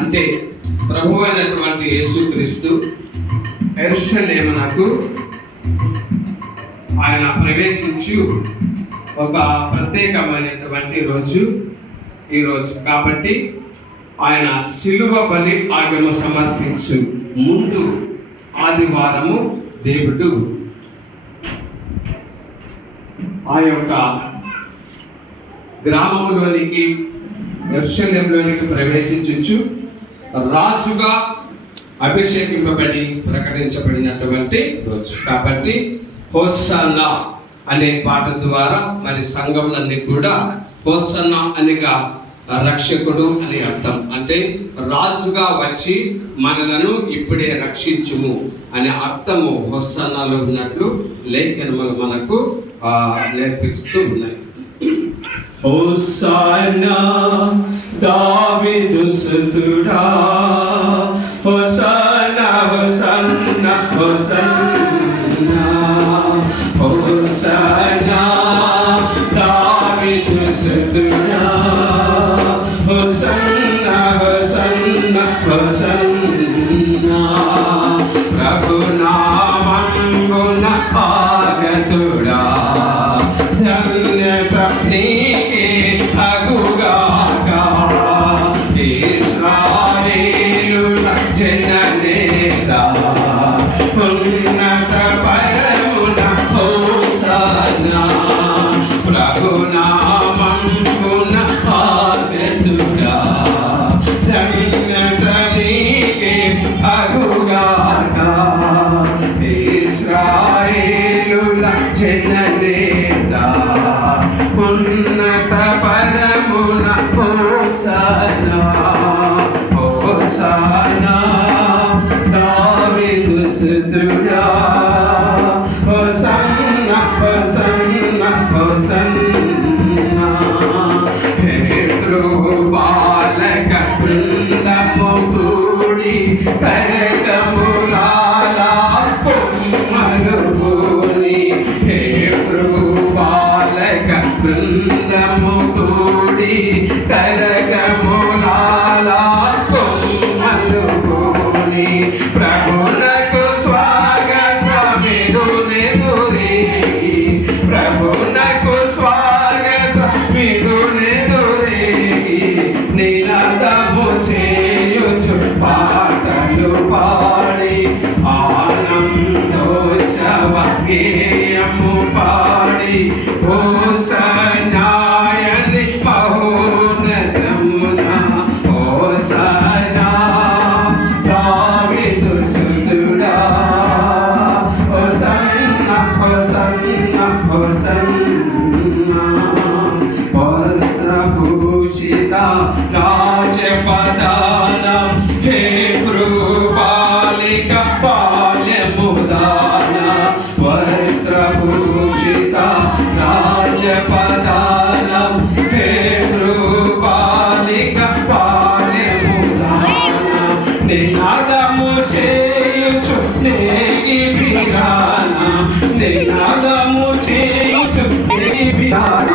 అంటే ప్రభువు అయినటువంటి యేసుక్రీస్తు యెరూషలేమునకు ఆయన ప్రవేశించు ఒక ప్రత్యేకమైనటువంటి రోజు ఈ రోజు. కాబట్టి ఆయన శిలువ బలి ఆగమ సమర్పించు ముందు ఆదివారము దేవుడు ఆ యొక్క గ్రామంలోనికి యెరూషలేములోనికి ప్రవేశించు రాజుగా అభిషేకింపబడి ప్రకటించబడినటువంటి రోజు. కాబట్టి హోసన్నా అనే పాట ద్వారా మరి సంఘములన్నీ కూడా హోసన్నా అనగా రక్షకుడు అని అర్థం. అంటే రాజుగా వచ్చి మనలను ఇప్పుడే రక్షించుము అనే అర్థము హోసన్నాలో ఉన్నట్లు లేఖనములు మనకు నేర్పిస్తూ ఉన్నాయి. హోసన్నా దావీదు సుతుడా, హోసన్నా హోసన్నా హోసన్నా హోసన్నా దావీదు సుతుడా, హోసన్నా హోసన్నా హోసన్నా ప్రభునామంబున ఆగతుడా, ధన్యత నీకే అగుగాక. ఇశ్రాయేలుల జననేత ఉన్నత పరమున హోసన్నా ప్రభునామంబున ఆగతుడా, ధన్యత నీకే అగుగాక. ఇశ్రాయేలుల జననేత ఉన్నత పరమున హోసన్నా హోసన్నా దావీదు సుతుడా, హోసన్నా హోసన్నా హోసన్నా బాలక బృందము కూడి కరకములాల కొమ్మలు కూని, హే బాలక బృందము కూడి కరకములాల కొమ్మలు కూని, ప్రభునకు స్వాగతమిడునెదురేగి, ప్రభునకు స్వాగతమిడునెదురేగి, నినాదము చేయుచు పాటలు పాడి ఆనందోత్సవ గేయము పాడి హోసన్నాయని మహోన్నతమున హోసన్నా దావీదు సుతుడా, హోసన్నా హోసన్నా హోసన్నా వస్త్రభూషిత రాజపదానం, హే బాలిక బాల్యముదాన, వస్త్రభూషిత రాజపదానం, హే బాలిక బాల్యముదాన, నినాదము చేయుచు నేగి బిరాన, నినాదము చేయుచు నేగి బిరాన,